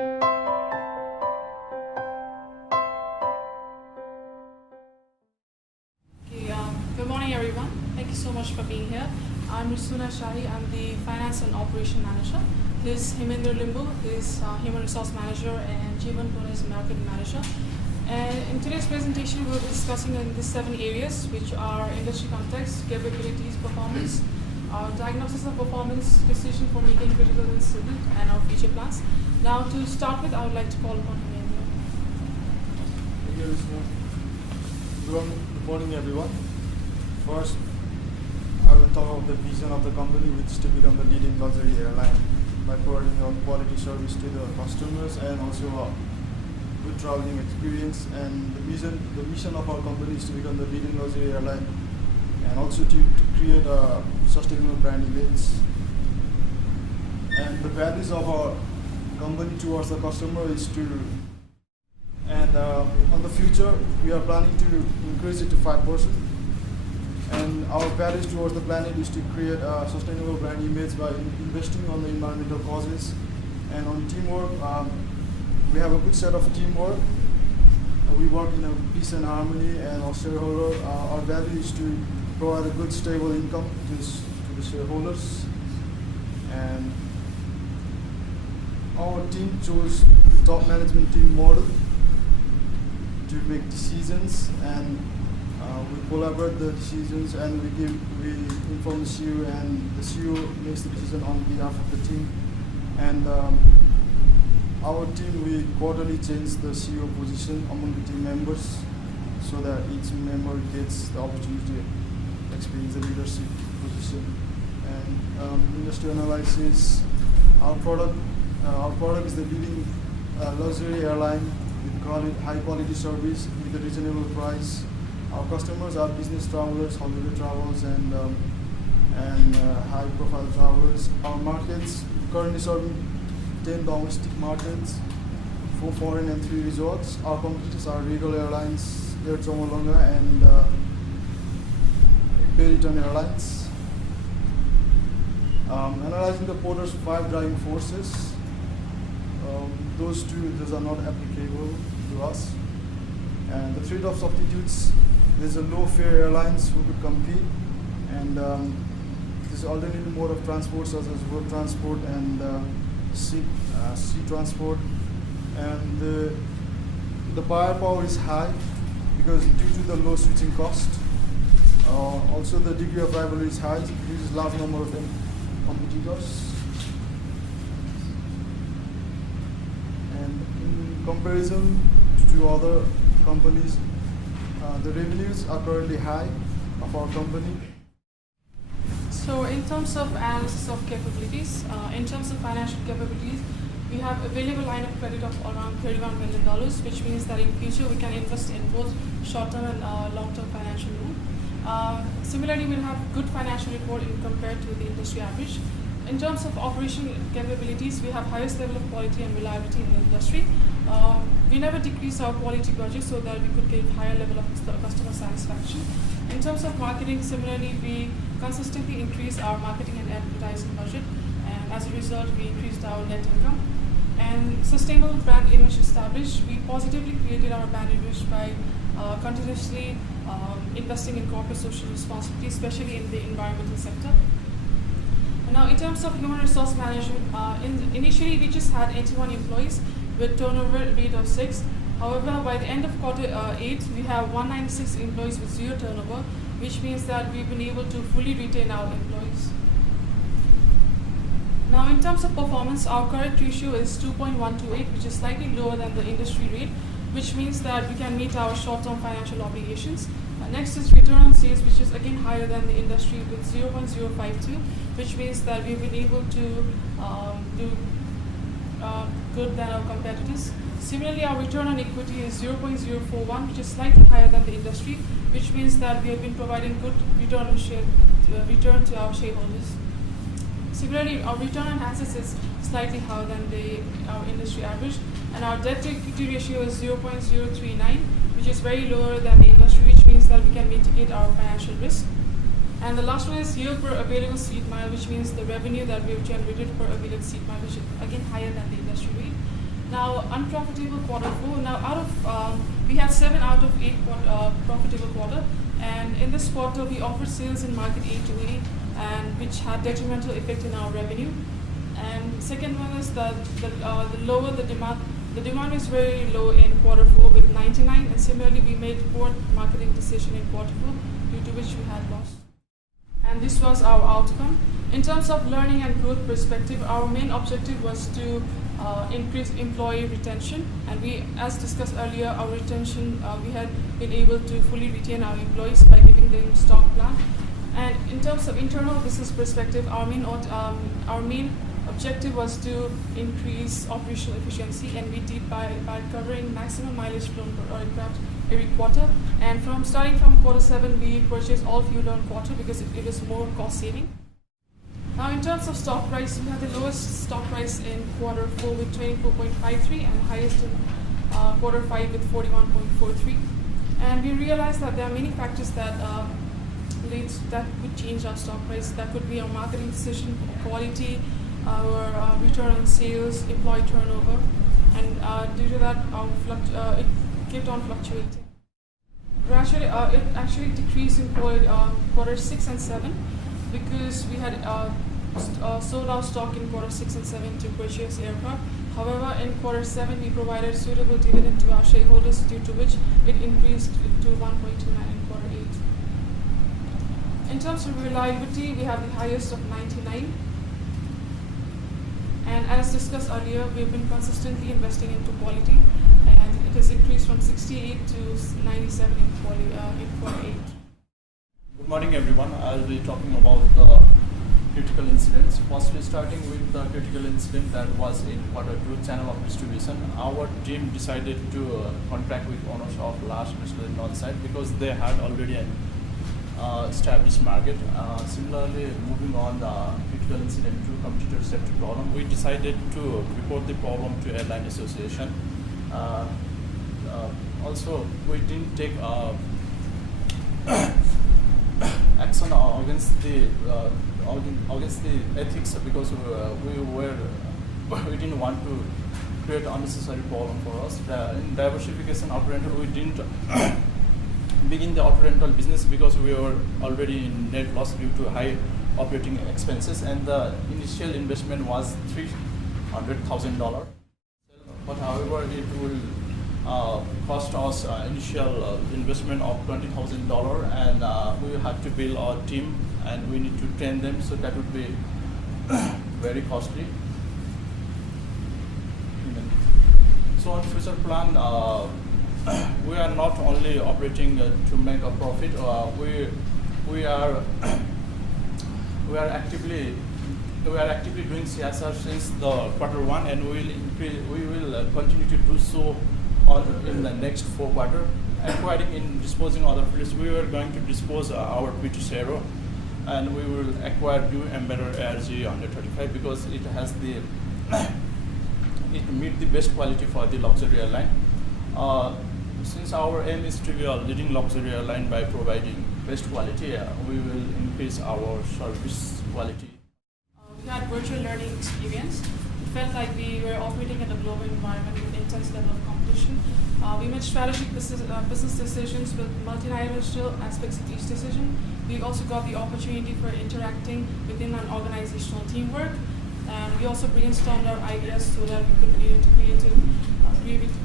Good morning, everyone. Thank you so much for being here. I'm Risuna Shahi. I'm the Finance and Operation Manager. This is Himendra Limbu, is Human Resource Manager, and Jeevan Pune is Marketing Manager. And in today's presentation, we'll be discussing in these 7 areas, which are industry context, capabilities, performance, diagnosis of performance, decision for making critical incident, and our future plans. Now, to start with, I would like to call upon Himendra. Thank you, Risuna. Good morning, everyone. First, I will talk about the vision of the company, which is to become the leading luxury airline by providing a quality service to the customers and also a good traveling experience. And the mission of our company is to become the leading luxury airline and also to create a sustainable brand image. And the values of our company towards the customer is to, and on the future, we are planning to increase it to 5%. And our values towards the planet is to create a sustainable brand image by investing on the environmental causes and on teamwork. We have a good set of teamwork. We work in a peace and harmony, and our shareholder, our value is to provide a good stable income to the shareholders. And our team chose the top management team model to make decisions, and we collaborate the decisions, and we inform the CEO, and the CEO makes the decision on behalf of the team. And our team, we quarterly change the CEO position among the team members so that each member gets the opportunity to experience the leadership position. And industry analysis, our product is the leading luxury airline with high quality service with a reasonable price. Our customers are business travelers, holiday travelers, and high profile travelers. Our markets currently serving 10 domestic markets, 4 foreign and 3 resorts. Our competitors are Regal Airlines, Air Chomolonga, and Periton Airlines. Analyzing the porter's 5 driving forces, those are not applicable to us. And the trade-off substitutes, there's a low-fare airlines who could compete, and there's alternative mode of transport such as road transport and sea transport. And the buyer power is high because due to the low switching cost. Also, the degree of rivalry is high. There is a large number of competitors. And in comparison to other companies, the revenues are currently high of our company. So in terms of analysis of capabilities, in terms of financial capabilities, we have available line of credit of around $31 million, which means that in future we can invest in both short-term and long-term financial loan. Similarly, we'll have good financial report in compared to the industry average. In terms of operational capabilities, we have highest level of quality and reliability in the industry. We never decrease our quality budget so that we could get higher level of customer satisfaction. In terms of marketing, similarly, we consistently increase our marketing and advertising budget, and as a result, we increased our net income. And sustainable brand image established, we positively created our brand image by continuously investing in corporate social responsibility, especially in the environmental sector. Now, in terms of human resource management, initially we just had 81 employees with turnover rate of 6. However, by the end of quarter 8, we have 196 employees with 0 turnover, which means that we've been able to fully retain our employees. Now, in terms of performance, our current ratio is 2.128, which is slightly lower than the industry rate, which means that we can meet our short-term financial obligations. Next is return on sales, which is again higher than the industry with 0.052, which means that we've been able to do good than our competitors. Similarly, our return on equity is 0.041, which is slightly higher than the industry, which means that we have been providing good return to our shareholders. Similarly, our return on assets is slightly higher than our industry average, and our debt to equity ratio is 0.039, which is very lower than the industry, which means that we can mitigate our financial risk. And the last one is yield per available seat mile, which means the revenue that we've generated per available seat mile, which is again higher than the industry rate. Now, unprofitable quarter four. Now, we had 7 out of 8 profitable quarter, and in this quarter we offered sales in market A to A, and which had detrimental effect in our revenue. And second one is that the lower the demand. The demand is very low in quarter four with 99, and similarly we made poor marketing decision in quarter four, due to which we had loss. And this was our outcome. In terms of learning and growth perspective, our main objective was to increase employee retention, and we, as discussed earlier, our retention, we had been able to fully retain our employees by giving them stock plan. And in terms of internal business perspective, our main objective was to increase operational efficiency, and we did by covering maximum mileage flown per aircraft every quarter. And starting from quarter 7, we purchased all fuel on quarter because it was more cost saving. Now, in terms of stock price, we had the lowest stock price in quarter 4 with 24.53 and highest in quarter 5 with 41.43. And we realized that there are many factors that could change our stock price. That could be our marketing decision, quality, our return on sales, employee turnover, and due to that, it kept on fluctuating. Gradually, it actually decreased in quarter 6 and 7 because we had sold our stock in quarter 6 and 7 to purchase aircraft. However, in quarter 7, we provided suitable dividend to our shareholders, due to which it increased to 1.29 in quarter 8. In terms of reliability, we have the highest of 99. And as discussed earlier, we've been consistently investing into quality, and it has increased from 68 to 97 in quarter 8. Good morning, everyone. I'll be talking about the critical incidents. Firstly, starting with the critical incident that was in quarter 2, channel of distribution. Our team decided to contract with owners of large restaurant on site because they had already an established market. Similarly, moving on the critical incident to computer safety problem, we decided to report the problem to Airline Association. Also, we didn't take action against the ethics because we didn't want to create unnecessary problem for us. In diversification of rental, we didn't begin the auto rental business because we were already in net loss due to high operating expenses, and the initial investment was $300,000. But however, it will cost us initial investment of $20,000, and we have to build our team and we need to train them, so that would be very costly. So on future plan, we are not only operating to make a profit. We are actively doing CSR since the quarter 1, and we will continue to do so in the next 4 quarters. Acquiring and disposing other fleets, we are going to dispose our British Aero, and we will acquire new Embraer ARJ 135 because it has it meets the best quality for the luxury airline. Since our aim is to be a leading luxury airline by providing best quality, we will increase our service quality. We had virtual learning experience. It felt like we were operating in a global environment with intense level of competition. We made strategic business decisions with multidimensional aspects of each decision. We also got the opportunity for interacting within an organizational teamwork, and we also brainstormed our ideas so that we could create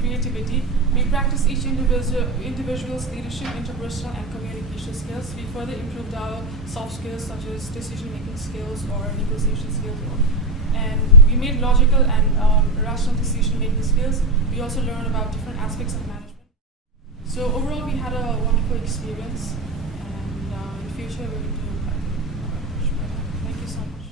creativity. We practiced each individual's leadership, interpersonal and communication skills. We further improved our soft skills such as decision-making skills or negotiation skills. And we made logical and rational decision-making skills. We also learned about different aspects of management. So overall, we had a wonderful experience, and in the future we will do. Thank you so much.